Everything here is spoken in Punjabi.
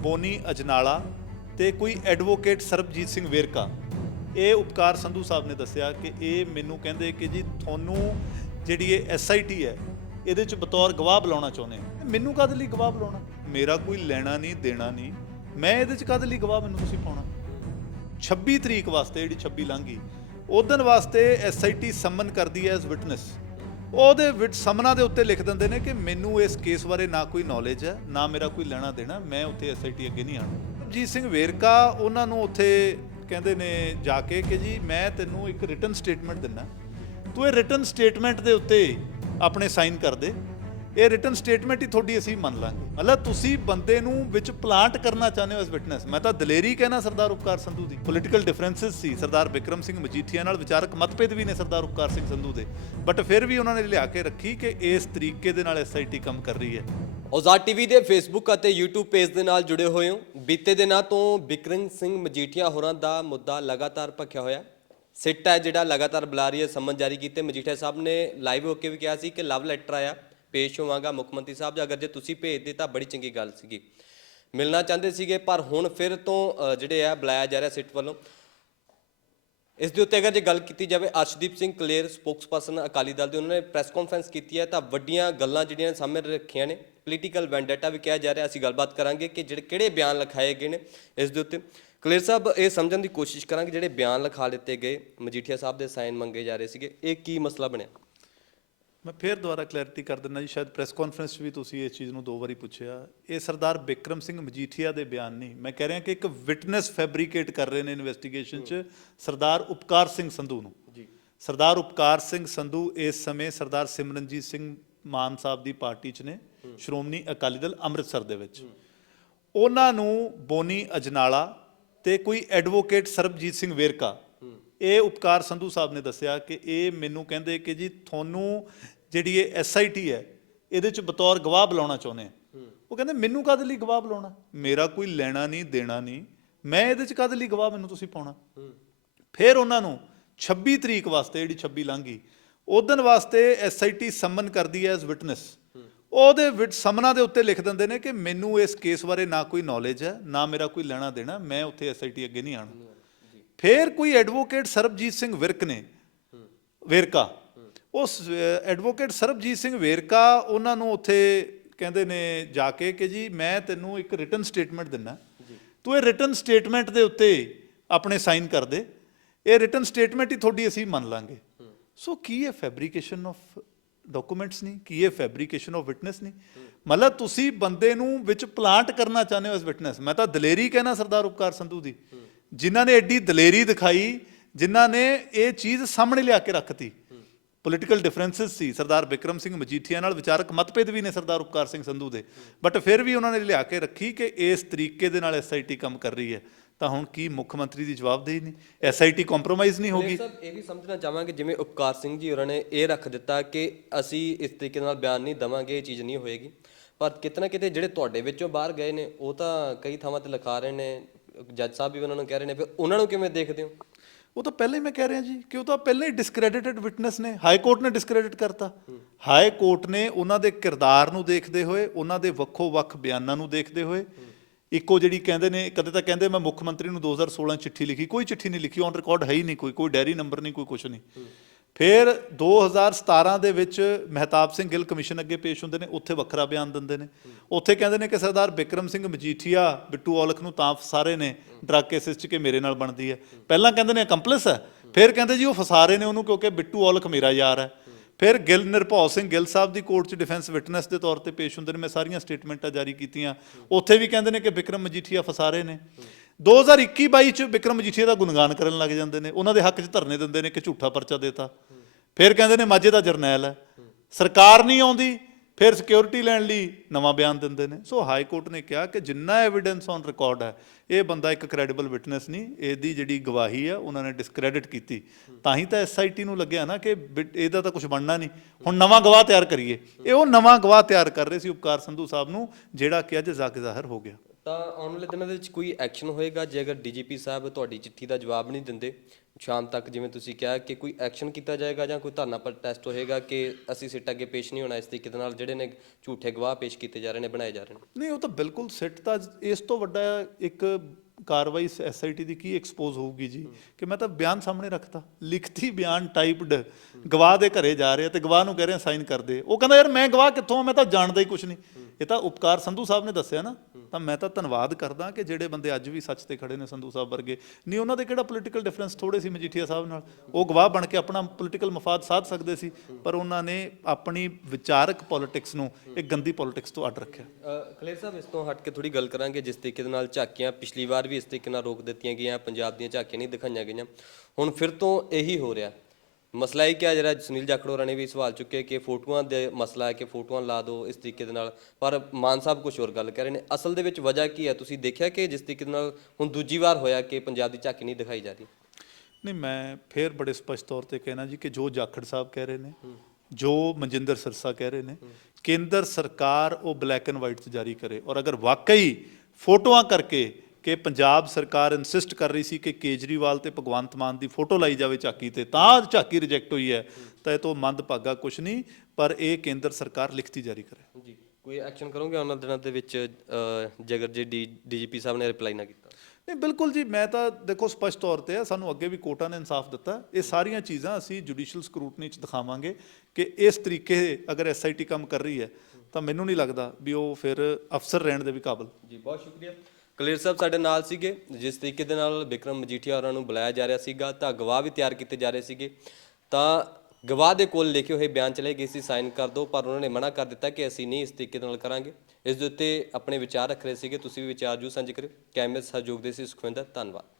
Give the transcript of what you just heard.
ਬੋਨੀ ਅਜਨਾਲਾ ਤੇ ਕੋਈ ਐਡਵੋਕੇਟ ਸਰਬਜੀਤ ਸਿੰਘ ਵੇਰਕਾ। ਇਹ ਉਪਕਾਰ ਸੰਧੂ ਸਾਹਿਬ ਨੇ ਦੱਸਿਆ ਕਿ ਇਹ ਮੈਨੂੰ ਕਹਿੰਦੇ ਕਿ ਜੀ ਤੁਹਾਨੂੰ ਜਿਹੜੀ ਇਹ ਐਸਆਈਟੀ ਹੈ ਇਹਦੇ ਚ ਬਤੌਰ ਗਵਾਹ ਬੁਲਾਉਣਾ ਚਾਹੁੰਦੇ ਆ ਮੈਨੂੰ ਕਦ ਲਈ ਗਵਾਹ ਬੁਲਾਉਣਾ? ਮੇਰਾ ਕੋਈ ਲੈਣਾ ਨਹੀਂ ਦੇਣਾ ਨਹੀਂ। ਮੈਂ ਇਹਦੇ ਚ ਕਦ ਲਈ ਗਵਾਹ ਮੈਨੂੰ ਤੁਸੀਂ ਪਾਉਣਾ? 26 ਤਰੀਕ ਵਾਸਤੇ ਜਿਹੜੀ 26 ਲੰਘੀ ਉਦੋਂ ਵਾਸਤੇ ਐਸਆਈਟੀ ਸਮਨ ਕਰਦੀ ਹੈ ਐਸ ਵਿਟਨੈਸ ਉਹਦੇ ਵਿੱਚ ਸਮਨਾਂ ਦੇ ਉੱਤੇ ਲਿਖ ਦਿੰਦੇ ਨੇ ਕਿ ਮੈਨੂੰ ਇਸ ਕੇਸ ਬਾਰੇ ਨਾ ਕੋਈ ਨੌਲੇਜ ਹੈ, ਨਾ ਮੇਰਾ ਕੋਈ ਲੈਣਾ ਦੇਣਾ, ਮੈਂ ਉੱਥੇ ਐਸਆਈਟੀ ਅੱਗੇ ਨਹੀਂ ਆਣਾ ਜੀਤ ਸਿੰਘ ਵੇਰਕਾ ਉਹਨਾਂ ਨੂੰ ਉੱਥੇ ਕਹਿੰਦੇ ਨੇ ਜਾ ਕੇ ਕਿ ਜੀ ਮੈਂ ਤੈਨੂੰ ਇੱਕ ਰਿਟਨ ਸਟੇਟਮੈਂਟ ਦਿੰਨਾ ਤੂੰ ਇਹ ਰਿਟਨ ਸਟੇਟਮੈਂਟ ਦੇ ਉੱਤੇ ਆਪਣੇ ਸਾਈਨ ਕਰ ਦੇ। ਇਹ ਰਿਟਨ ਸਟੇਟਮੈਂਟ ਹੀ ਤੁਹਾਡੀ ਅਸੀਂ ਮੰਨ ਲਾਂਗੇ। ਮਤਲਬ ਤੁਸੀਂ ਬੰਦੇ ਨੂੰ ਵਿੱਚ ਪਲਾਂਟ ਕਰਨਾ ਚਾਹੁੰਦੇ ਹੋ ਇਸ ਵਿਟਨੈਸ ਮੈਂ ਤਾਂ ਦਲੇਰੀ ਕਹਿਣਾ ਸਰਦਾਰ ਉਪਕਾਰ ਸੰਧੂ ਦੀ। ਪੋਲੀਟੀਕਲ ਡਿਫਰੈਂਸਸ ਸੀ ਸਰਦਾਰ ਬਿਕਰਮ ਸਿੰਘ ਮਜੀਠੀਆ ਨਾਲ ਵਿਚਾਰਕ ਮਤਭੇਦ ਵੀ ਨੇ ਸਰਦਾਰ ਉਪਕਾਰ ਸਿੰਘ ਸੰਧੂ ਦੇ। ਬਟ ਫਿਰ ਵੀ ਉਹਨਾਂ ਨੇ ਲਿਆ ਕੇ ਰੱਖੀ ਕਿ ਇਸ ਤਰੀਕੇ ਦੇ ਨਾਲ ਐਸਆਈਟੀ ਕੰਮ ਕਰ ਰਹੀ ਹੈ। ਔਜ਼ਾਰ ਟੀਵੀ ਦੇ ਫੇਸਬੁੱਕ ਅਤੇ YouTube ਪੇਜ ਦੇ ਨਾਲ ਜੁੜੇ ਹੋਏ ਹੋ। ਬੀਤੇ ਦਿਨਾਂ ਤੋਂ ਬਿਕਰਮ ਸਿੰਘ ਮਜੀਠੀਆ ਹੋਰਾਂ ਦਾ ਮੁੱਦਾ ਲਗਾਤਾਰ ਭਖਿਆ ਹੋਇਆ। ਸਿੱਟ ਹੈ ਜਿਹੜਾ ਲਗਾਤਾਰ ਬੁਲਾ ਰਹੀ ਹੈ, ਸਮਨ ਜਾਰੀ ਕੀਤੇ। ਮਜੀਠੀਆ ਸਾਹਿਬ ਨੇ ਲਾਈਵ ਹੋ ਕੇ ਵੀ ਕਿਹਾ ਸੀ ਕਿ ਲਵ ਲੈਟਰ ਆਇਆ। ਪੇਸ਼ ਹੋਵਾਂਗਾ ਮੁੱਖ ਮੰਤਰੀ ਸਾਹਿਬ ਜੀ। ਅਗਰ ਜੇ ਤੁਸੀਂ ਭੇਜਦੇ ਤਾਂ ਬੜੀ ਚੰਗੀ ਗੱਲ ਸੀਗੀ। ਮਿਲਣਾ ਚਾਹੁੰਦੇ ਸੀਗੇ, ਪਰ ਹੁਣ ਫਿਰ ਤੋਂ ਜਿਹੜੇ ਆ, ਬੁਲਾਇਆ ਜਾ ਰਿਹਾ ਸਿੱਟ ਵੱਲੋਂ। ਇਸ ਦੇ ਉੱਤੇ ਅਗਰ ਜੇ ਗੱਲ ਕੀਤੀ ਜਾਵੇ, ਅਰਸ਼ਦੀਪ ਸਿੰਘ ਕਲੇਰ, ਸਪੋਕਸਪਰਸਨ ਅਕਾਲੀ ਦਲ ਦੇ, ਉਹਨਾਂ ਨੇ ਪ੍ਰੈਸ ਕਾਨਫਰੰਸ ਕੀਤੀ ਹੈ, ਤਾਂ ਵੱਡੀਆਂ ਗੱਲਾਂ ਜਿਹੜੀਆਂ ਸਾਹਮਣੇ ਰੱਖੀਆਂ ਨੇ। ਪੋਲੀਟੀਕਲ ਵੈਂਡੇਟਾ ਵੀ ਕਿਹਾ ਜਾ ਰਿਹਾ, ਅਸੀਂ ਗੱਲਬਾਤ ਕਰਾਂਗੇ ਕਿ ਜਿਹੜੇ, ਕਿਹੜੇ ਬਿਆਨ ਲਿਖਾਏ ਗਏ ਨੇ ਇਸ ਦੇ ਉੱਤੇ। ਕਲੇਰ ਸਾਹਿਬ, ਇਹ ਸਮਝਣ ਦੀ ਕੋਸ਼ਿਸ਼ ਕਰਾਂਗੇ, ਜਿਹੜੇ ਬਿਆਨ ਲਿਖਾ ਦਿੱਤੇ ਗਏ, ਮਜੀਠੀਆ ਸਾਹਿਬ ਦੇ ਸਾਈਨ ਮੰਗੇ ਜਾ ਰਹੇ ਸੀਗੇ, ਇਹ ਕੀ ਮਸਲਾ ਬਣਿਆ? ਮੈਂ ਫੇਰ ਦੁਬਾਰਾ ਕਲੈਰਿਟੀ ਕਰ ਦਿੰਦਾ ਜੀ ਸ਼ਾਇਦ ਪ੍ਰੈਸ ਕਾਨਫਰੰਸ 'ਚ ਵੀ ਤੁਸੀਂ ਇਸ ਚੀਜ਼ ਨੂੰ ਦੋ ਵਾਰੀ ਪੁੱਛਿਆ। ਇਹ ਸਰਦਾਰ ਬਿਕਰਮ ਸਿੰਘ ਮਜੀਠੀਆ ਦੇ ਬਿਆਨ ਨਹੀਂ ਮੈਂ ਕਹਿ ਰਿਹਾ ਕਿ ਇੱਕ ਵਿਟਨੈਸ ਫੈਬਰੀਕੇਟ ਕਰ ਰਹੇ ਨੇ ਇਨਵੈਸਟੀਗੇਸ਼ਨ 'ਚ ਸਰਦਾਰ ਉਪਕਾਰ ਸਿੰਘ ਸੰਧੂ ਨੂੰ। ਜੀ। ਸਰਦਾਰ ਉਪਕਾਰ ਸਿੰਘ ਸੰਧੂ ਇਸ ਸਮੇਂ ਸਰਦਾਰ ਸਿਮਰਨਜੀਤ ਸਿੰਘ ਮਾਨ ਸਾਹਿਬ ਦੀ ਪਾਰਟੀ 'ਚ ਨੇ ਸ਼੍ਰੋਮਣੀ ਅਕਾਲੀ ਦਲ ਅੰਮ੍ਰਿਤਸਰ ਦੇ ਵਿੱਚ। ਉਹਨਾਂ ਨੂੰ ਬੋਨੀ ਅਜਨਾਲਾ ਤੇ ਕੋਈ ਐਡਵੋਕੇਟ ਸਰਬਜੀਤ ਸਿੰਘ ਵੇਰਕਾ ਇਹ ਉਪਕਾਰ ਸੰਧੂ ਸਾਹਿਬ ਨੇ ਦੱਸਿਆ ਕਿ ਇਹ ਮੈਨੂੰ ਕਹਿੰਦੇ ਕਿ ਜੀ ਤੁਹਾਨੂੰ ਜਿਹੜੀ ਇਹ ਐਸਆਈਟੀ ਹੈ, ਇਹਦੇ ਚ ਬਤੌਰ ਗਵਾਹ ਬੁਲਾਉਣਾ ਚਾਹੁੰਦੇ ਆ। ਉਹ ਕਹਿੰਦੇ, ਮੈਨੂੰ ਕਦ ਲਈ ਗਵਾਹ ਬੁਲਾਉਣਾ? ਮੇਰਾ ਕੋਈ ਲੈਣਾ ਨਹੀਂ, ਦੇਣਾ ਨਹੀਂ। ਮੈਂ ਇਹਦੇ ਚ ਕਦ ਲਈ ਗਵਾਹ ਮੈਨੂੰ ਤੁਸੀਂ ਪਾਉਣਾ? ਫਿਰ ਉਹਨਾਂ ਨੂੰ 26 ਤਰੀਕ ਵਾਸਤੇ ਜਿਹੜੀ 26 ਲੰਘੀ ਉਦੋਂ ਵਾਸਤੇ ਐਸਆਈਟੀ ਸਮਨ ਕਰਦੀ ਹੈ ਐਸ ਵਿਟਨੈਸ ਉਹਦੇ ਵਿੱਚ ਸਮਨਾਂ ਦੇ ਉੱਤੇ ਲਿਖ ਦਿੰਦੇ ਨੇ ਕਿ ਮੈਨੂੰ ਇਸ ਕੇਸ ਬਾਰੇ ਨਾ ਕੋਈ ਨੌਲੇਜ ਹੈ, ਨਾ ਮੇਰਾ ਕੋਈ ਲੈਣਾ ਦੇਣਾ, ਮੈਂ ਉੱਥੇ ਐਸਆਈਟੀ ਅੱਗੇ ਨਹੀਂ ਆਣਾ ਫਿਰ ਕੋਈ ਐਡਵੋਕੇਟ ਸਰਬਜੀਤ ਸਿੰਘ ਵਿਰਕ ਨੇ ਵੇਰਕਾ। ਉਸ ਐਡਵੋਕੇਟ ਸਰਬਜੀਤ ਸਿੰਘ ਵੇਰਕਾ ਉਹਨਾਂ ਨੂੰ ਉੱਥੇ ਕਹਿੰਦੇ ਨੇ ਜਾ ਕੇ ਕਿ ਜੀ ਮੈਂ ਤੈਨੂੰ ਇੱਕ ਰਿਟਨ ਸਟੇਟਮੈਂਟ ਦਿੰਨਾ ਤੂੰ ਇਹ ਰਿਟਨ ਸਟੇਟਮੈਂਟ ਦੇ ਉੱਤੇ ਆਪਣੇ ਸਾਈਨ ਕਰ ਦੇ। ਇਹ ਰਿਟਨ ਸਟੇਟਮੈਂਟ ਹੀ ਤੁਹਾਡੀ ਅਸੀਂ ਮੰਨ ਲਾਂਗੇ। ਸੋ ਕੀ ਇਹ ਫੈਬਰੀਕੇਸ਼ਨ ਆਫ ਡਾਕੂਮੈਂਟਸ ਨਹੀਂ? ਕੀ ਇਹ ਫੈਬਰੀਕੇਸ਼ਨ ਆਫ ਵਿਟਨੈਸ ਨਹੀਂ? ਮਤਲਬ ਤੁਸੀਂ ਬੰਦੇ ਨੂੰ ਵਿੱਚ ਪਲਾਂਟ ਕਰਨਾ ਚਾਹੁੰਦੇ ਹੋ ਇਸ ਵਿਟਨੈਸ ਮੈਂ ਤਾਂ ਦਲੇਰੀ ਕਹਿਣਾ ਸਰਦਾਰ ਉਪਕਾਰ ਸੰਧੂ ਦੀ। ਜਿਨ੍ਹਾਂ ਨੇ ਐਡੀ ਦਲੇਰੀ ਦਿਖਾਈ, ਜਿਨ੍ਹਾਂ ਨੇ ਇਹ ਚੀਜ਼ ਸਾਹਮਣੇ ਲਿਆ ਕੇ ਰੱਖਤੀ। ਪੋਲੀਟੀਕਲ ਡਿਫਰੈਂਸਸ ਸੀ। ਸਰਦਾਰ ਬਿਕਰਮ ਸਿੰਘ ਮਜੀਠੀਆ ਨਾਲ ਵਿਚਾਰਕ ਮਤਭੇਦ ਵੀ ਨੇ ਸਰਦਾਰ ਉਪਕਾਰ ਸਿੰਘ ਸੰਧੂ ਦੇ। ਬਟ ਫਿਰ ਵੀ ਉਹਨਾਂ ਨੇ ਲਿਆ ਕੇ ਰੱਖੀ ਕਿ ਇਸ ਤਰੀਕੇ ਦੇ ਨਾਲ ਐਸਆਈਟੀ ਕੰਮ ਕਰ ਰਹੀ ਹੈ। ਤਾਂ ਹੁਣ ਕੀ ਮੁੱਖ ਮੰਤਰੀ ਦੀ ਜਵਾਬਦੇਹੀ ਨਹੀਂ? ਐਸਆਈਟੀ ਕੰਪਰੋਮਾਈਜ਼ ਨਹੀਂ ਹੋਗੀ? ਸਾਹਿਬ ਇਹ ਵੀ ਸਮਝਣਾ ਚਾਹਾਂਗੇ, ਜਿਵੇਂ ਉਪਕਾਰ ਸਿੰਘ ਜੀ ਉਹਨਾਂ ਨੇ ਇਹ ਰੱਖ ਦਿੱਤਾ ਕਿ ਅਸੀਂ ਇਸ ਤਰੀਕੇ ਨਾਲ ਬਿਆਨ ਨਹੀਂ ਦਵਾਂਗੇ, ਇਹ ਚੀਜ਼ ਨਹੀਂ ਹੋਏਗੀ। ਪਰ ਕਿਤਨਾ ਕਿਤੇ ਜਿਹੜੇ ਤੁਹਾਡੇ ਵਿੱਚੋਂ ਬਾਹਰ ਗਏ ਨੇ, ਉਹ ਤਾਂ ਕਈ ਥਾਵਾਂ ਤੇ ਲਿਖਾ ਰਹੇ ਨੇ ਜੱਜ ਸਾਹਿਬ ਵੀ ਉਹਨਾਂ ਨੂੰ ਕਹਿ ਰਹੇ ਨੇ ਫਿਰ ਉਹਨਾਂ ਨੂੰ ਕਿਵੇਂ ਦੇਖਦੇ ਹੋ? ਉਹ ਤਾਂ ਪਹਿਲਾਂ ਹੀ ਮੈਂ ਕਹਿ ਰਿਹਾ ਜੀ ਕਿ ਉਹ ਤਾਂ ਪਹਿਲਾਂ ਹੀ ਡਿਸਕ੍ਰੈਡਿਟਡ ਵਿਟਨੈਸ ਨੇ ਹਾਈ ਕੋਰਟ ਨੇ ਡਿਸਕ੍ਰੈਡਿਟ ਕਰਤਾ। ਹਾਈ ਕੋਰਟ ਨੇ ਉਹਨਾਂ ਦੇ ਕਿਰਦਾਰ ਨੂੰ ਦੇਖਦੇ ਹੋਏ, ਉਹਨਾਂ ਦੇ ਵੱਖੋ ਵੱਖ ਬਿਆਨਾਂ ਨੂੰ ਦੇਖਦੇ ਹੋਏ, ਇੱਕੋ ਜਿਹੜੀ ਕਹਿੰਦੇ ਨੇ, ਕਦੇ ਤਾਂ ਕਹਿੰਦੇ ਮੈਂ ਮੁੱਖ ਮੰਤਰੀ ਨੂੰ 2016 ਚਿੱਠੀ ਲਿਖੀ, ਕੋਈ ਚਿੱਠੀ ਨਹੀਂ ਲਿਖੀ ਔਨ ਰਿਕਾਰਡ ਹੈ ਹੀ ਨਹੀਂ ਕੋਈ ਕੋਈ ਡੈਰੀ ਨੰਬਰ ਨਹੀਂ, ਕੋਈ ਕੁਝ ਨਹੀਂ। ਫਿਰ 2017 ਦੇ ਵਿੱਚ ਮਹਿਤਾਬ ਸਿੰਘ ਗਿੱਲ ਕਮਿਸ਼ਨ ਅੱਗੇ ਪੇਸ਼ ਹੁੰਦੇ ਨੇ, ਉੱਥੇ ਵੱਖਰਾ ਬਿਆਨ ਦਿੰਦੇ ਨੇ। ਉੱਥੇ ਕਹਿੰਦੇ ਨੇ ਕਿ ਸਰਦਾਰ ਬਿਕਰਮ ਸਿੰਘ ਮਜੀਠੀਆ, ਬਿੱਟੂ ਔਲਖ ਨੂੰ ਤਾਂ ਫਸਾਰੇ ਨੇ, ਡਰੱਗ ਕੇਸਿਸ 'ਚ ਕਿ ਮੇਰੇ ਨਾਲ ਬਣਦੀ ਹੈ। ਪਹਿਲਾਂ ਕਹਿੰਦੇ ਨੇ ਅਕੰਪਲਿਸ ਹੈ, ਫਿਰ ਕਹਿੰਦੇ ਜੀ ਉਹ ਫਸਾ ਰਹੇ ਨੇ ਉਹਨੂੰ ਕਿਉਂਕਿ ਬਿੱਟੂ ਔਲਖ ਮੇਰਾ ਯਾਰ ਹੈ। ਫਿਰ ਗਿੱਲ, ਨਿਰਭਉ ਸਿੰਘ ਗਿੱਲ ਸਾਹਿਬ ਦੀ ਕੋਰਟ 'ਚ ਡਿਫੈਂਸ ਵਿਟਨੈਸ ਦੇ ਤੌਰ ਤੇ ਪੇਸ਼ ਹੁੰਦੇ ਨੇ, ਮੈਂ ਸਾਰੀਆਂ ਸਟੇਟਮੈਂਟਾਂ ਜਾਰੀ ਕੀਤੀਆਂ। ਉੱਥੇ ਵੀ ਕਹਿੰਦੇ ਨੇ ਕਿ ਬਿਕਰਮ ਮਜੀਠੀਆ ਫਸਾ ਰਹੇ ਨੇ 2021-22 ਚ ਬਿਕਰਮ ਮਜੀਠੀਆ ਦਾ ਗੁਣਗਾਨ ਕਰਨ ਲੱਗ ਜਾਂਦੇ ਨੇ। ਉਹਨਾਂ ਦੇ ਹੱਕ 'ਚ ਧਰਨੇ ਦਿੰਦੇ ਨੇ ਕਿ ਝੂਠਾ ਪਰਚਾ ਦੇਤਾ। ਫਿਰ ਕਹਿੰਦੇ ਨੇ ਮਾਝੇ ਦਾ ਜਰਨੈਲ ਹੈ। ਸਰਕਾਰ ਨਹੀਂ ਆਉਂਦੀ, ਫਿਰ ਸਿਕਿਉਰਿਟੀ ਲੈਣ ਲਈ ਨਵਾਂ ਬਿਆਨ ਦਿੰਦੇ ਨੇ। ਸੋ ਹਾਈ ਕੋਰਟ ਨੇ ਕਿਹਾ ਕਿ ਜਿੰਨਾ ਐਵੀਡੈਂਸ ਔਨ ਰਿਕਾਰਡ ਹੈ, ਇਹ ਬੰਦਾ ਇੱਕ ਕ੍ਰੈਡੀਬਲ ਵਿਟਨੈਸ ਨਹੀਂ, ਇਹਦੀ ਜਿਹੜੀ ਗਵਾਹੀ ਆ ਉਹਨਾਂ ਨੇ ਡਿਸਕ੍ਰੈਡਿਟ ਕੀਤੀ। ਤਾਂ ਹੀ ਤਾਂ ਐਸਆਈਟੀ ਨੂੰ ਲੱਗਿਆ ਨਾ ਕਿ ਬਿਟ- ਇਹਦਾ ਤਾਂ ਕੁਝ ਬਣਨਾ ਨਹੀਂ। ਹੁਣ ਨਵਾਂ ਗਵਾਹ ਤਿਆਰ ਕਰੀਏ। ਇਹ ਉਹ ਨਵਾਂ ਗਵਾਹ ਤਿਆਰ ਕਰ ਰਹੇ ਸੀ ਉਪਕਾਰ ਸੰਧੂ ਸਾਹਿਬ ਨੂੰ, ਜਿਹੜਾ ਕਿ ਅੱਜ ਜ਼ਗ ਜ਼ਾਹਰ ਹੋ ਗਿਆ। ਤਾਂ ਆਉਣ ਵਾਲੇ ਦਿਨਾਂ ਦੇ ਵਿੱਚ ਕੋਈ ਐਕਸ਼ਨ ਹੋਏਗਾ? ਜੇ ਅਗਰ ਡੀਜੀਪੀ ਸਾਹਿਬ ਤੁਹਾਡੀ ਚਿੱਠੀ ਦਾ ਜਵਾਬ ਨਹੀਂ ਦਿੰਦੇ ਸ਼ਾਮ ਤੱਕ ਜਿਵੇਂ ਤੁਸੀਂ ਕਿਹਾ ਕਿ ਕੋਈ ਐਕਸ਼ਨ ਕੀਤਾ ਜਾਏਗਾ ਜਾਂ ਕੋਈ ਧਰਨਾ ਪ੍ਰੋਟੈਸਟ ਹੋਏਗਾ ਕਿ ਅਸੀਂ ਸਿੱਟ ਅੱਗੇ ਪੇਸ਼ ਨਹੀਂ ਹੋਣਾ ਇਸ ਤਰੀਕੇ ਦੇ ਨਾਲ ਜਿਹੜੇ ਨੇ ਝੂਠੇ ਗਵਾਹ ਪੇਸ਼ ਕੀਤੇ ਜਾ ਰਹੇ ਨੇ, ਬਣਾਏ ਜਾ ਰਹੇ ਨੇ? ਨਹੀਂ, ਉਹ ਤਾਂ ਬਿਲਕੁਲ ਸਿੱਟ ਤਾਂ ਇਸ ਤੋਂ ਵੱਡਾ ਇੱਕ ਕਾਰਵਾਈ ਐਸਆਈਟੀ ਦੀ ਕੀ ਐਕਸਪੋਜ਼ ਹੋਊਗੀ ਜੀ? ਕਿ ਮੈਂ ਤਾਂ ਬਿਆਨ ਸਾਹਮਣੇ ਰੱਖਤਾ। ਲਿਖਤੀ ਬਿਆਨ ਟਾਈਪਡ ਗਵਾਹ ਦੇ ਘਰੇ ਜਾ ਰਹੇ ਤੇ ਗਵਾਹ ਨੂੰ ਕਹਿ ਰਹੇ ਸਾਈਨ ਕਰ ਦੇ। ਉਹ ਕਹਿੰਦਾ, ਯਾਰ ਮੈਂ ਗਵਾਹ ਕਿੱਥੋਂ ਆ? ਮੈਂ ਤਾਂ ਜਾਣਦਾ ਹੀ ਕੁਝ ਨਹੀਂ। ਇਹ ਤਾਂ ਉਪਕਾਰ ਸੰਧੂ ਸਾਹਿਬ ਨੇ ਦੱਸਿਆ ਨਾ। ਤਾਂ ਮੈਂ ਤਾਂ ਧੰਨਵਾਦ ਕਰਦਾ ਕਿ ਜਿਹੜੇ ਬੰਦੇ ਅੱਜ ਵੀ ਸੱਚ ਤੇ ਖੜੇ ਨੇ ਸੰਧੂ ਸਾਹਿਬ ਵਰਗੇ। ਨਹੀਂ, ਉਹਨਾਂ ਦੇ ਕਿਹੜਾ ਪੋਲੀਟੀਕਲ ਡਿਫਰੈਂਸ ਥੋੜੇ ਸੀ ਮਜੀਠੀਆ ਸਾਹਿਬ ਨਾਲ? ਉਹ ਗਵਾਹ ਬਣ ਕੇ ਆਪਣਾ ਪੋਲੀਟੀਕਲ ਮਫਾਦ ਸਾਧ ਸਕਦੇ ਸੀ, ਪਰ ਉਹਨਾਂ ਨੇ ਆਪਣੀ ਵਿਚਾਰਕ ਪੋਲਿਟਿਕਸ ਨੂੰ ਇੱਕ ਗੰਦੀ ਪੋਲਿਟਿਕਸ ਤੋਂ ਅੱਡ ਰੱਖਿਆ। ਖਲੇਰ ਸਾਹਿਬ, ਇਸ ਤੋਂ ਹਟ ਕੇ ਥੋੜੀ ਗੱਲ ਕਰਾਂਗੇ। ਜਿਸ ਤਰੀਕੇ ਦੇ ਨਾਲ ਝਾਕੀਆਂ ਪਿਛਲੀ ਵਾਰ ਵੀ ਇਸ ਤਰੀਕੇ ਨਾਲ ਰੋਕ ਦਿੱਤੀਆਂ ਗਈਆਂ ਪੰਜਾਬ ਦੀਆਂ ਝਾਕੀਆਂ ਨਹੀਂ ਦਿਖਾਈਆਂ ਗਈਆਂ। ਹੁਣ ਫਿਰ ਤੋਂ ਇਹੀ ਹੋ ਰਿਹਾ। ਮਸਲਾ ਇਹ ਕਿ ਜਿਹੜਾ ਸੁਨੀਲ ਜਾਖੜ ਹੋਰਾਂ ਨੇ ਵੀ ਸਵਾਲ ਚੁੱਕੇ ਕਿ ਫੋਟੋਆਂ ਦੇ ਮਸਲਾ ਹੈ ਕਿ ਫੋਟੋਆਂ ਲਾ ਦਿਓ ਇਸ ਤਰੀਕੇ ਦੇ ਨਾਲ। ਪਰ ਮਾਨ ਸਾਹਿਬ ਕੁਝ ਹੋਰ ਗੱਲ ਕਰ ਰਹੇ ਨੇ। ਅਸਲ ਦੇ ਵਿੱਚ ਵਜ੍ਹਾ ਕੀ ਹੈ? ਤੁਸੀਂ ਦੇਖਿਆ ਕਿ ਜਿਸ ਤਰੀਕੇ ਦੇ ਨਾਲ ਹੁਣ ਦੂਜੀ ਵਾਰ ਹੋਇਆ ਕਿ ਪੰਜਾਬ ਦੀ ਝਾਕੀ ਨਹੀਂ ਦਿਖਾਈ ਜਾ ਰਹੀ? ਨਹੀਂ ਮੈਂ ਫੇਰ ਬੜੇ ਸਪਸ਼ਟ ਤੌਰ ਤੇ ਕਹਿਣਾ ਜੀ ਕਿ ਜੋ ਜਾਖੜ ਸਾਹਿਬ ਕਹਿ ਰਹੇ ਨੇ ਜੋ ਮਨਜਿੰਦਰ ਸਿਰਸਾ ਕਹਿ ਰਹੇ ਨੇ ਕੇਂਦਰ ਸਰਕਾਰ ਉਹ ਬਲੈਕ ਐਂਡ ਵਾਈਟ ਚ ਜਾਰੀ ਕਰੇ। ਔਰ ਅਗਰ ਵਾਕਈ ਫੋਟੋਆਂ ਕਰਕੇ ਕਿ ਪੰਜਾਬ ਸਰਕਾਰ ਇਨਸਿਸਟ ਕਰ ਰਹੀ ਸੀ ਕਿ ਕੇਜਰੀਵਾਲ ਤੇ ਭਗਵੰਤ ਮਾਨ ਦੀ ਫੋਟੋ ਲਾਈ ਜਾਵੇ ਝਾਕੀ ਤੇ ਤਾਂ ਝਾਕੀ ਰਿਜੈਕਟ ਹੋਈ ਹੈ। ਤਾਂ ਇਹ ਤੋਂ ਮੰਦਭਾਗਾ ਕੁਛ ਨਹੀਂ ਪਰ ਇਹ ਕੇਂਦਰ ਸਰਕਾਰ ਲਿਖਤੀ ਜਾਰੀ ਕਰੇ। ਜੀ ਕੋਈ ਐਕਸ਼ਨ ਕਰੋਗੇ ਉਹਨਾਂ ਦਿਨਾਂ ਦੇ ਵਿੱਚ ਜੇਕਰ ਜੇ ਡੀਜੀਪੀ ਸਾਹਿਬ ਨੇ ਰਿਪਲਾਈ ਨਾ ਕੀਤਾ? ਨਹੀਂ ਬਿਲਕੁਲ ਜੀ ਮੈਂ ਤਾਂ ਦੇਖੋ ਸਪਸ਼ਟ ਤੌਰ ਤੇ ਆ ਸਾਨੂੰ ਅੱਗੇ ਵੀ ਕੋਰਟਾਂ ਨੇ ਇਨਸਾਫ ਦਿੱਤਾ। ਇਹ ਸਾਰੀਆਂ ਚੀਜ਼ਾਂ ਅਸੀਂ ਜੁਡੀਸ਼ੀਅਲ ਸਕਰੂਟਨੀ ਚ ਦਿਖਾਵਾਂਗੇ ਕਿ ਇਸ ਤਰੀਕੇ ਅਗਰ ਐਸਆਈਟੀ ਕੰਮ ਕਰ ਰਹੀ ਹੈ ਤਾਂ ਮੈਨੂੰ ਨਹੀਂ ਲੱਗਦਾ ਵੀ ਉਹ ਫਿਰ ਅਫਸਰ ਰਹਿਣ ਦੇ ਵੀ ਕਾਬਲ। ਜੀ ਬਹੁਤ ਸ਼ੁਕਰੀਆ। ਕਲੀਅਰ ਸਾਹਿਬ ਸਾਡੇ ਨਾਲ ਸੀਗੇ, ਜਿਸ ਤਰੀਕੇ ਦੇ ਨਾਲ ਵਿਕਰਮ ਮਜੀਠੀਆ ਹੋਰਾਂ ਨੂੰ ਬੁਲਾਇਆ ਜਾ ਰਿਹਾ ਸੀਗਾ, ਤਾਂ ਗਵਾਹ ਵੀ ਤਿਆਰ ਕੀਤੇ ਜਾ ਰਹੇ ਸੀਗੇ। ਤਾਂ ਗਵਾਹ ਦੇ ਕੋਲ ਲਿਖੇ ਹੋਏ ਬਿਆਨ ਚਲੇ ਗਏ ਸੀ, ਸਾਈਨ ਕਰ ਦਿਓ, ਪਰ ਉਹਨਾਂ ਨੇ ਮਨਾ ਕਰ ਦਿੱਤਾ ਕਿ ਅਸੀਂ ਨਹੀਂ ਇਸ ਤਰੀਕੇ ਦੇ ਨਾਲ ਕਰਾਂਗੇ। ਇਸ ਦੇ ਉੱਤੇ ਆਪਣੇ ਵਿਚਾਰ ਰੱਖ ਰਹੇ ਸੀਗੇ, ਤੁਸੀਂ ਵੀ ਵਿਚਾਰ ਜੂ ਸਾਂਝੇ ਕਰਿਓ। ਕੈਮਰੇ ਸਹਿਯੋਗ ਦੇ ਸੀ ਸੁਖਵਿੰਦਰ, ਧੰਨਵਾਦ।